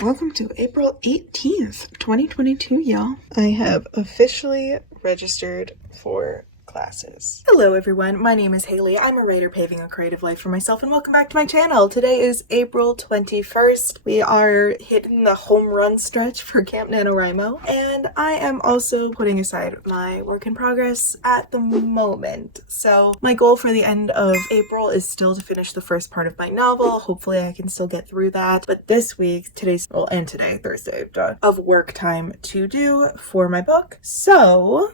Welcome to April 18th, 2022, y'all. I have officially registered for classes. Hello everyone, my name is Haley. I'm a writer paving a creative life for myself, and welcome back to my channel. Today is April 21st. We are hitting the home run stretch for Camp NaNoWriMo, and I am also putting aside my work in progress at the moment. So my goal for the end of April is still to finish the first part of my novel. Hopefully I can still get through that, but this week, today, Thursday, of work time to do for my book. So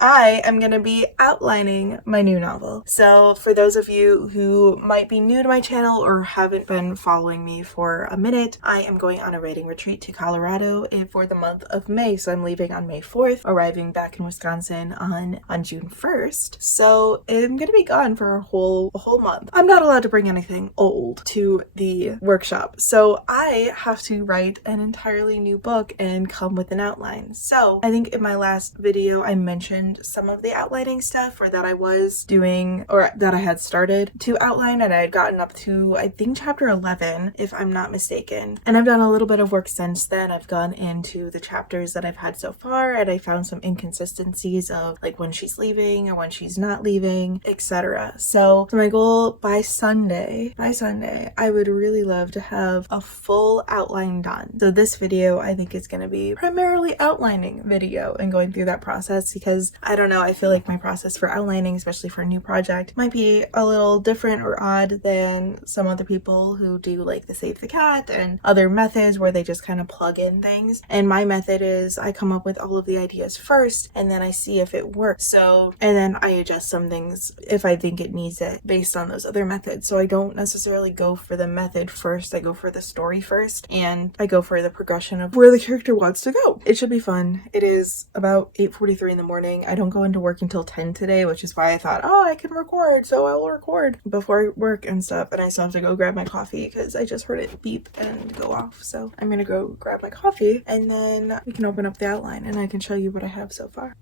I am going to be outlining my new novel. So for those of you who might be new to my channel or haven't been following me for a minute, I am going on a writing retreat to Colorado for the month of May. So I'm leaving on May 4th, arriving back in Wisconsin on June 1st. So I'm going to be gone for a whole month. I'm not allowed to bring anything old to the workshop. So I have to write an entirely new book and come with an outline. So I think in my last video I mentioned some of the outlining stuff, or that I was doing, or that I had started to outline, and I had gotten up to, I think, chapter 11, if I'm not mistaken. And I've done a little bit of work since then. I've gone into the chapters that I've had so far, and I found some inconsistencies of like when she's leaving or when she's not leaving, etc. So my goal by Sunday, I would really love to have a full outline done. So this video, I think, is going to be primarily outlining video and going through that process, because I don't know, I feel like my process for outlining, especially for a new project, might be a little different or odd than some other people who do like the Save the Cat and other methods where they just kind of plug in things. And my method is I come up with all of the ideas first, and then I see if it works. So, and then I adjust some things if I think it needs it based on those other methods. So I don't necessarily go for the method first, I go for the story first, and I go for the progression of where the character wants to go. It should be fun. It is about 8:43 in the morning. I don't go into work until 10 today, which is why I thought, oh, I can record, so I will record before work and stuff. And I still have to go grab my coffee because I just heard it beep and go off. So I'm gonna go grab my coffee, and then we can open up the outline and I can show you what I have so far.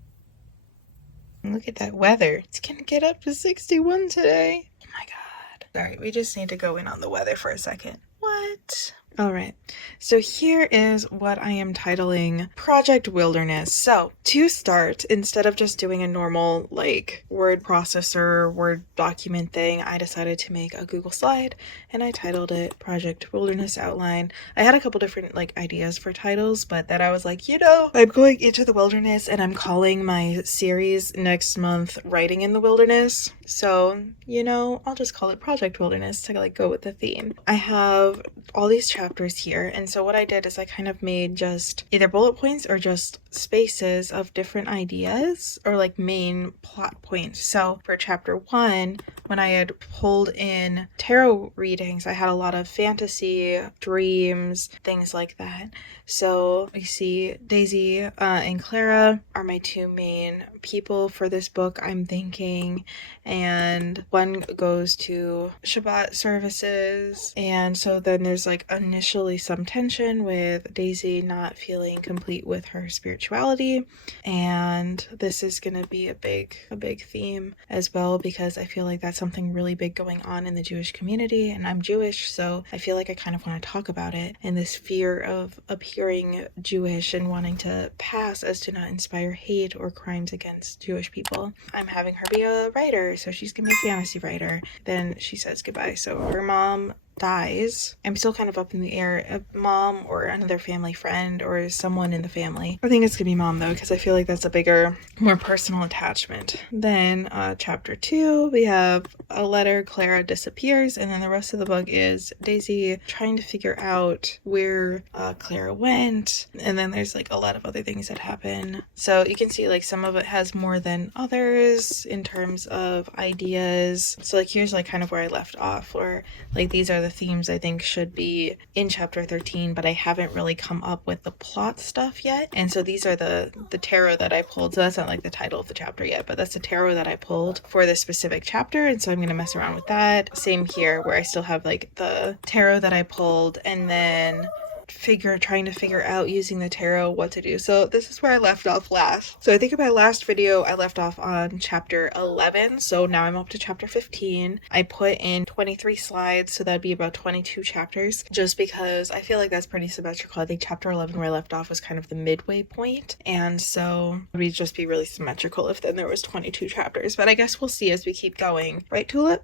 Look at that weather. It's gonna get up to 61 today. Oh my god. Sorry, we just need to go in on the weather for a second. What? Alright, so here is what I am titling Project Wilderness. So, to start, instead of just doing a normal, like, word processor, Word document thing, I decided to make a Google slide, and I titled it Project Wilderness Outline. I had a couple different, like, ideas for titles, but then I was like, you know, I'm going into the wilderness, and I'm calling my series next month Writing in the Wilderness. So, you know, I'll just call it Project Wilderness to, like, go with the theme. I have all these chapters here, and so what I did is I kind of made just either bullet points or just spaces of different ideas or like main plot points. So for chapter 1, when I had pulled in tarot readings, I had a lot of fantasy, dreams, things like that. So we see Daisy and Clara are my two main people for this book, I'm thinking, and one goes to Shabbat services, and so then there's like initially some tension with Daisy not feeling complete with her spirituality, and this is gonna be a big theme as well, because I feel like that's something really big going on in the Jewish community, and I'm Jewish, so I feel like I kind of want to talk about it, and this fear of appearing Jewish and wanting to pass as to not inspire hate or crimes against Jewish people. I'm having her be a writer, so she's gonna be a fantasy writer. Then she says goodbye, so her mom dies. I'm still kind of up in the air, a mom or another family friend or someone in the family. I think it's gonna be mom though, because I feel like that's a bigger, more personal attachment. Then chapter 2, we have a letter, Clara disappears, and then the rest of the book is Daisy trying to figure out where Clara went, and then there's like a lot of other things that happen. So you can see like some of it has more than others in terms of ideas. So like here's like kind of where I left off, where like these are the themes I think should be in chapter 13, but I haven't really come up with the plot stuff yet. And so these are the tarot that I pulled. So that's not like the title of the chapter yet, but that's the tarot that I pulled for this specific chapter. And so I'm going to mess around with that. Same here, where I still have like the tarot that I pulled, and then trying to figure out using the tarot what to do. So this is where I left off last. So I think in my last video I left off on chapter 11, so now I'm up to chapter 15. I put in 23 slides, so that'd be about 22 chapters, just because I feel like that's pretty symmetrical. I think chapter 11 where I left off was kind of the midway point, and so it would just be really symmetrical if then there was 22 chapters. But I guess we'll see as we keep going. Right, Tulip?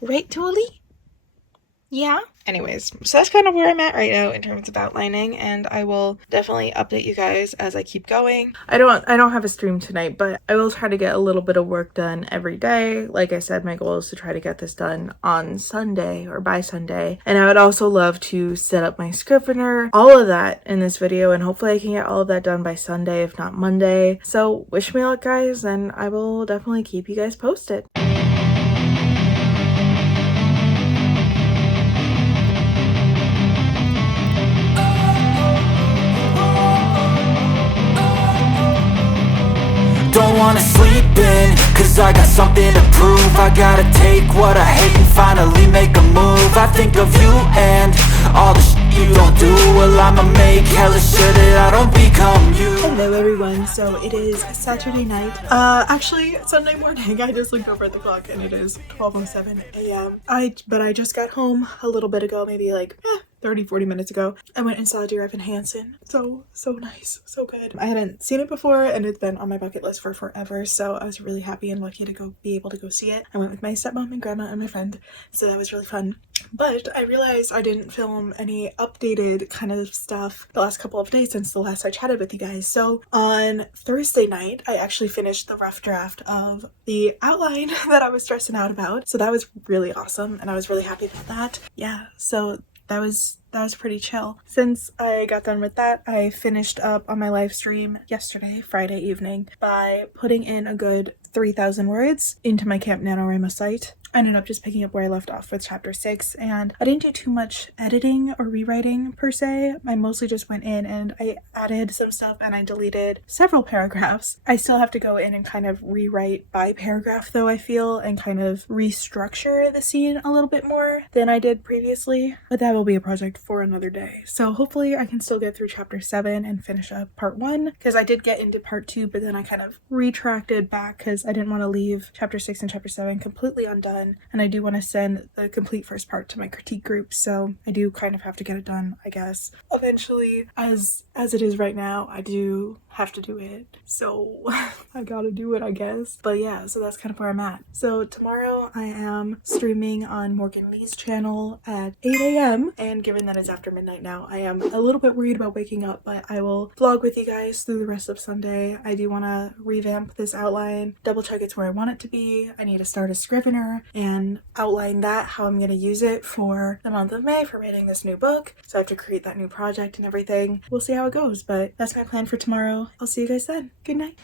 Right, Tulip? Yeah. Anyways, so that's kind of where I'm at right now in terms of outlining, and I will definitely update you guys as I keep going. I don't have a stream tonight, but I will try to get a little bit of work done every day. Like I said, my goal is to try to get this done on Sunday or by Sunday. And I would also love to set up my Scrivener, all of that in this video, and hopefully I can get all of that done by Sunday, if not Monday. So wish me luck, guys, and I will definitely keep you guys posted. Don't wanna sleep in, cause I got something to prove. I gotta take what I hate and finally make a move. I think of you and all the shit you don't do. Well, I'ma make hella sure that I don't become you. Hello everyone, so it is Saturday night. Actually Sunday morning. I just looked over at the clock and it is 12:07 a.m. But I just got home a little bit ago, maybe like 30-40 minutes ago. I went and saw Dear Evan Hansen. So nice, so good. I hadn't seen it before and it's been on my bucket list for forever, so I was really happy and lucky to be able to go see it. I went with my stepmom and grandma and my friend, so that was really fun. But I realized I didn't film any updated kind of stuff the last couple of days since the last I chatted with you guys. So on Thursday night, I actually finished the rough draft of the outline that I was stressing out about. So that was really awesome and I was really happy about that. Yeah, so that was pretty chill. Since I got done with that, I finished up on my live stream yesterday, Friday evening, by putting in a good 3,000 words into my Camp NaNoWriMo site. I ended up just picking up where I left off with chapter 6, and I didn't do too much editing or rewriting per se. I mostly just went in and I added some stuff and I deleted several paragraphs. I still have to go in and kind of rewrite by paragraph though, I feel, and kind of restructure the scene a little bit more than I did previously, but that will be a project for another day. So hopefully I can still get through chapter 7 and finish up part 1, because I did get into part 2, but then I kind of retracted back because I didn't want to leave chapter 6 and chapter 7 completely undone. And I do want to send the complete first part to my critique group, so I do kind of have to get it done, I guess. Eventually, as it is right now, I do have to do it, so I gotta do it, I guess. But yeah, so that's kind of where I'm at. So tomorrow I am streaming on Morgan Lee's channel at 8 a.m. and given that it's after midnight now, I am a little bit worried about waking up, but I will vlog with you guys through the rest of Sunday. I do want to revamp this outline, double check it's where I want it to be. I need to start a Scrivener and outline that, how I'm going to use it for the month of May for writing this new book. So I have to create that new project and everything. We'll see how it goes, but that's my plan for tomorrow. I'll see you guys then. Good night.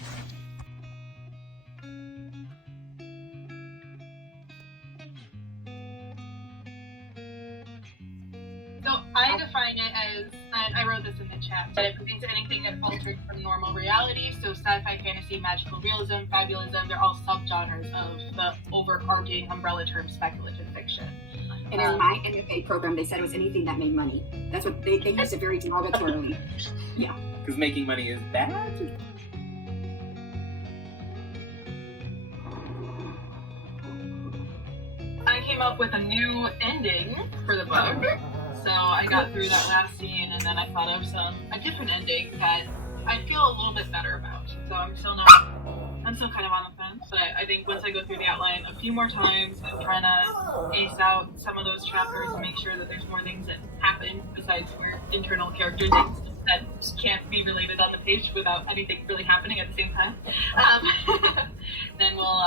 So I define it as, and I wrote this in the chat, that it pertains to anything that altered from normal reality. So sci-fi, fantasy, magical realism, fabulism, they're all subgenres of the overarching umbrella term speculative fiction. And in my MFA program, they said it was anything that made money. That's what they used it very derogatorily. Yeah. Because making money is bad? I came up with a new ending for the book. So I got through that last scene and then I thought of a different ending that I feel a little bit better about. So I'm still kind of on the fence, but I think once I go through the outline a few more times, I'm trying to ace out some of those chapters and make sure that there's more things that happen besides weird internal character things that can't be related on the page without anything really happening at the same time. Then we'll,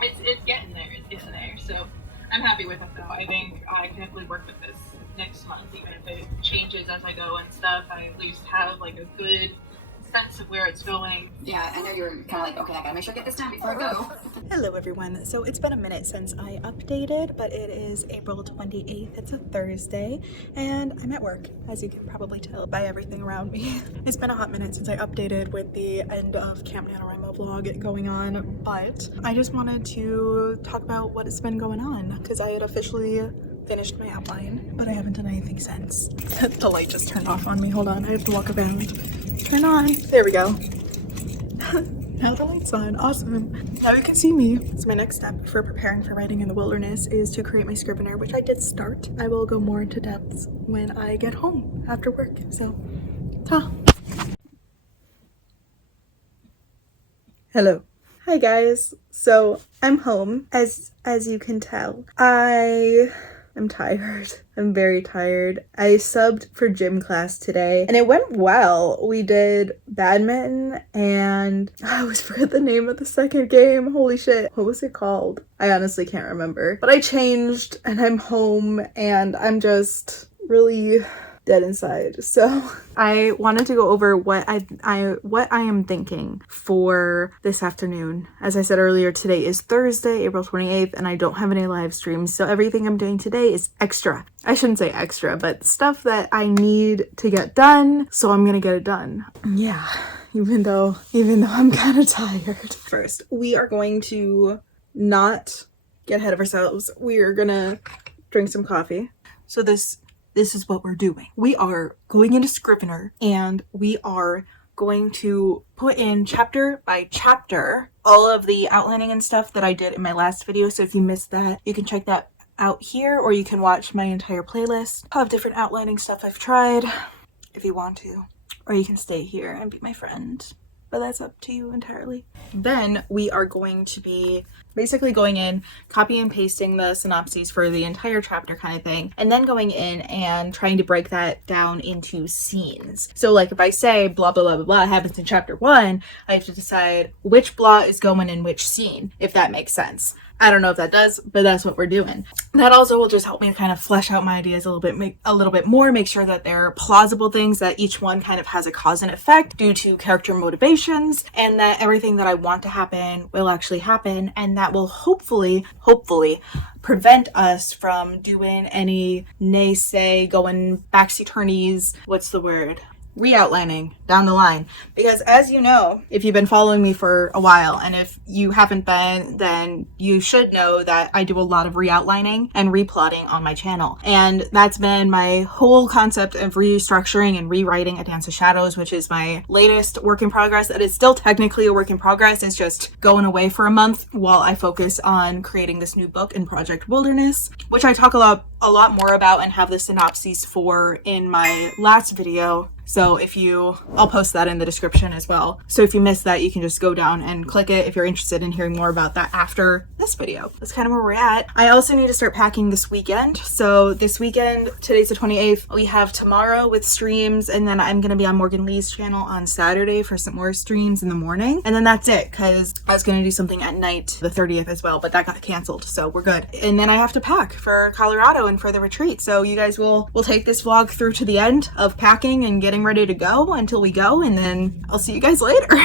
it's getting there, it's there. So I'm happy with it though. I think I can definitely work with this next month, even if it changes as I go and stuff. I at least have like a good sense of where it's going. Yeah, I know you're kind of like, okay, I gotta make sure I get this done before I go. Hello everyone. So it's been a minute since I updated, but it is April 28th. It's a Thursday and I'm at work, as you can probably tell by everything around me. It's been a hot minute since I updated with the end of Camp NaNoWriMo vlog going on, but I just wanted to talk about what has been going on because I had officially finished my outline, but I haven't done anything since. The light just turned off on me. Hold on, I have to walk around. Turn on. There we go. Now the light's on. Awesome. Now you can see me. So my next step for preparing for writing in the wilderness is to create my scrivener, which I did start. I will go more into depth when I get home after work. So, ta. Hello. Hi guys. So I'm home. As you can tell, I'm tired. I'm very tired. I subbed for gym class today and it went well. We did badminton and I always forget the name of the second game. Holy shit. What was it called? I honestly can't remember. But I changed and I'm home and I'm just really dead inside. So I wanted to go over what I am thinking for this afternoon. As I said earlier, today is Thursday, April 28th, and I don't have any live streams. So everything I'm doing today is extra. I shouldn't say extra, but stuff that I need to get done. So I'm gonna get it done. Yeah, even though I'm kind of tired. First, we are going to not get ahead of ourselves. We are gonna drink some coffee. So this is what we're doing. We are going into Scrivener and we are going to put in chapter by chapter all of the outlining and stuff that I did in my last video. So if you missed that, you can check that out here, or you can watch my entire playlist of different outlining stuff I've tried if you want to, or you can stay here and be my friend, but that's up to you entirely. Then we are going to be basically going in, copy and pasting the synopses for the entire chapter kind of thing, and then going in and trying to break that down into scenes. So like if I say blah, blah, blah, blah, blah happens in chapter 1, I have to decide which blah is going in which scene, if that makes sense. I don't know if that does, but that's what we're doing. That also will just help me kind of flesh out my ideas a little bit more, make sure that they're plausible things, that each one kind of has a cause and effect due to character motivations, and that everything that I want to happen will actually happen, and that will hopefully prevent us from doing any naysay, going backseat turnies, what's the word? Re-outlining down the line. Because as you know, if you've been following me for a while, and if you haven't been, then you should know that I do a lot of re-outlining and replotting on my channel. And that's been my whole concept of restructuring and rewriting A Dance of Shadows, which is my latest work in progress. That is still technically a work in progress. It's just going away for a month while I focus on creating this new book in Project Wilderness, which I talk a lot more about and have the synopses for in my last video. So I'll post that in the description as well. So if you missed that, you can just go down and click it if you're interested in hearing more about that after this video. That's kind of where we're at. I also need to start packing this weekend. So this weekend, today's the 28th, we have tomorrow with streams, and then I'm gonna be on Morgan Lee's channel on Saturday for some more streams in the morning. And then that's it, because I was gonna do something at night the 30th as well, but that got canceled, so we're good. And then I have to pack for Colorado and for the retreat. So you guys will take this vlog through to the end of packing and getting ready to go until we go, and then I'll see you guys later.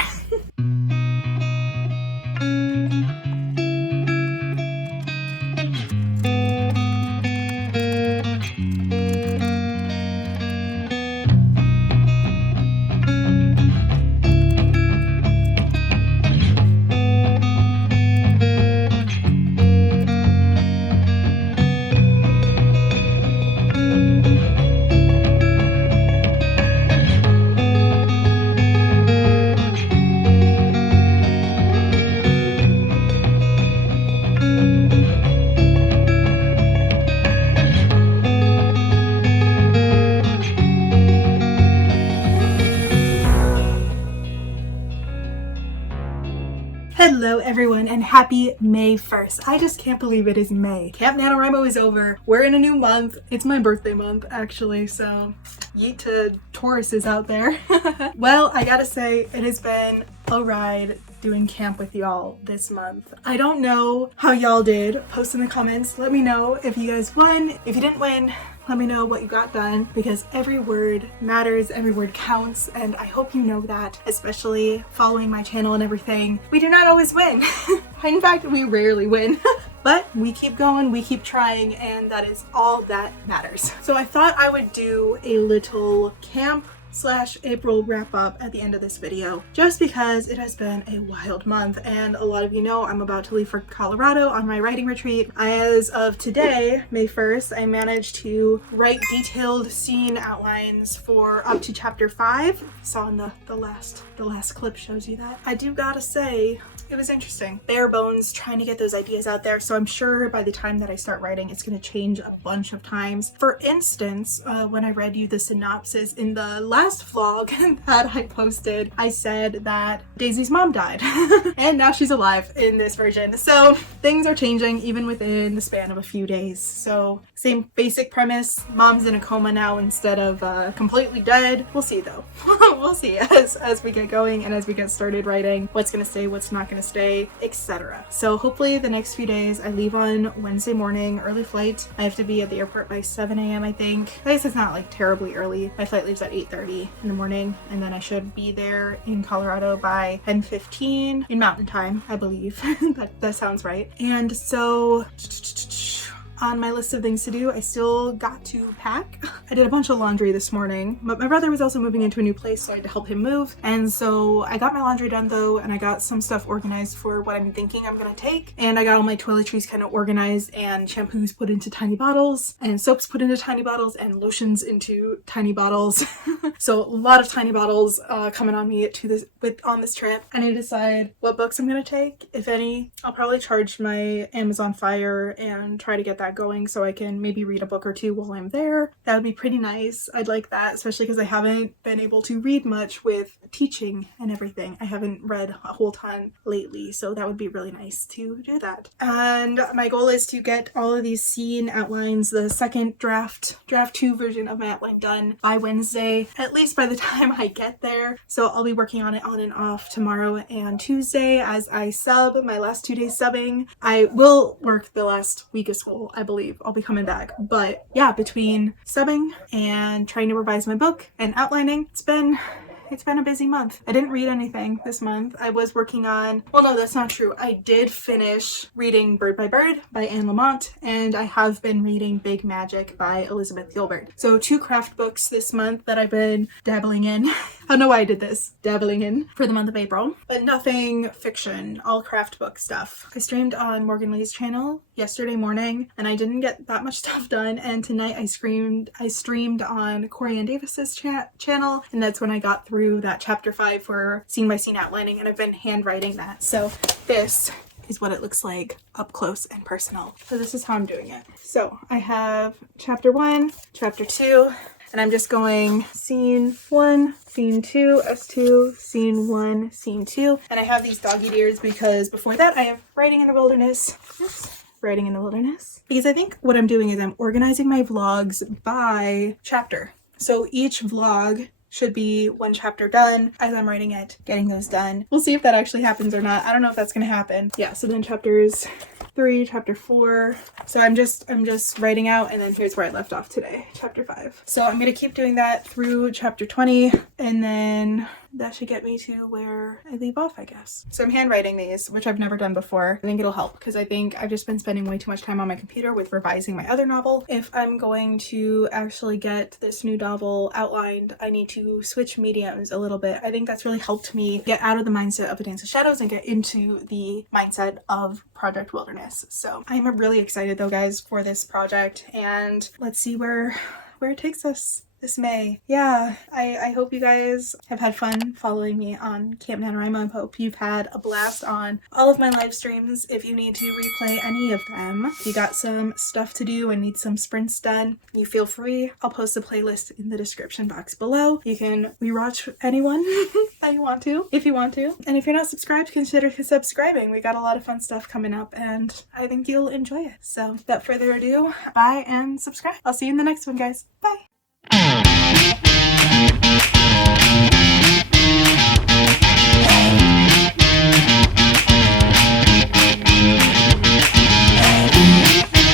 Hello everyone and happy May 1st. I just can't believe it is May. Camp NaNoWriMo is over. We're in a new month. It's my birthday month actually, so yeet to Tauruses out there. Well, I gotta say it has been a ride doing camp with y'all this month. I don't know how y'all did. Post in the comments. Let me know if you guys won. If you didn't win, let me know what you got done, because every word matters, every word counts, and I hope you know that, especially following my channel and everything. We do not always win. In fact, we rarely win. But we keep going, we keep trying, and that is all that matters. So I thought I would do a little camp April wrap up at the end of this video, just because it has been a wild month, and a lot of you know I'm about to leave for Colorado on my writing retreat. As of today, May 1st, I managed to write detailed scene outlines for up to chapter 5. Saw in the last clip shows you that. I do gotta say, it was interesting. Bare bones trying to get those ideas out there, so I'm sure by the time that I start writing, it's going to change a bunch of times. For instance, when I read you the synopsis in the last vlog that I posted, I said that Daisy's mom died, and now she's alive in this version. So things are changing even within the span of a few days. So same basic premise, mom's in a coma now instead of completely dead. We'll see though. We'll see as we get going and as we get started writing what's going to stay, what's not going to stay, etc. So hopefully the next few days. I leave on Wednesday morning, early flight. I have to be at the airport by 7 a.m. I think. I guess it's not like terribly early. My flight leaves at 8:30 in the morning, and then I should be there in Colorado by 10:15 in Mountain Time, I believe. that sounds right. And so on my list of things to do, I still got to pack. I did a bunch of laundry this morning, but my brother was also moving into a new place, so I had to help him move. And so I got my laundry done though, and I got some stuff organized for what I'm thinking I'm gonna take. And I got all my toiletries kind of organized, and shampoos put into tiny bottles, and soaps put into tiny bottles, and lotions into tiny bottles. So a lot of tiny bottles coming on me on this trip. I need to decide what books I'm gonna take, if any. I'll probably charge my Amazon Fire and try to get that going so I can maybe read a book or two while I'm there. That would be pretty nice. I'd like that, especially because I haven't been able to read much with teaching and everything. I haven't read a whole ton lately, so that would be really nice to do that. And my goal is to get all of these scene outlines, the second draft 2 version of my outline done by Wednesday, at least by the time I get there. So I'll be working on it on and off tomorrow and Tuesday as I sub my last 2 days subbing. I will work the last week of school, I believe. I'll be coming back. But yeah, between subbing and trying to revise my book and outlining, it's been a busy month. I didn't read anything this month. I was working on, well, no, that's not true. I did finish reading Bird by Bird by Anne Lamott, and I have been reading Big Magic by Elizabeth Gilbert. So 2 craft books this month that I've been dabbling in. I don't know why I did this, dabbling in for the month of April, but nothing fiction, all craft book stuff. I streamed on Morgan Lee's channel yesterday morning, and I didn't get that much stuff done, and tonight I streamed on Corey Ann Davis's channel, and that's when I got through that chapter 5 for scene by scene outlining, and I've been handwriting that. So this is what it looks like up close and personal. So this is how I'm doing it. So I have chapter 1, chapter 2, and I'm just going scene 1, scene 2, S2, scene 1, scene 2. And I have these dog-eared ears because before that I have Writing in the Wilderness. Oops. Writing in the Wilderness. Because I think what I'm doing is I'm organizing my vlogs by chapter. So each vlog should be 1 chapter done as I'm writing it, getting those done. We'll see if that actually happens or not. I don't know if that's gonna happen. Yeah, so then chapters 3, chapter 4. So I'm just writing out, and then here's where I left off today, chapter 5. So I'm gonna keep doing that through chapter 20, and then that should get me to where I leave off, I guess. So I'm handwriting these, which I've never done before. I think it'll help because I think I've just been spending way too much time on my computer with revising my other novel. If I'm going to actually get this new novel outlined, I need to switch mediums a little bit. I think that's really helped me get out of the mindset of A Dance of Shadows and get into the mindset of Project Wilderness. So I'm really excited though, guys, for this project, and let's see where it takes us this May. Yeah, I hope you guys have had fun following me on Camp NaNoWriMo. I hope you've had a blast on all of my live streams. If you need to replay any of them, if you got some stuff to do and need some sprints done, you feel free. I'll post a playlist in the description box below. You can rewatch anyone that you want to, if you want to. And if you're not subscribed, consider subscribing. We got a lot of fun stuff coming up, and I think you'll enjoy it. So without further ado, bye and subscribe. I'll see you in the next one, guys. Bye.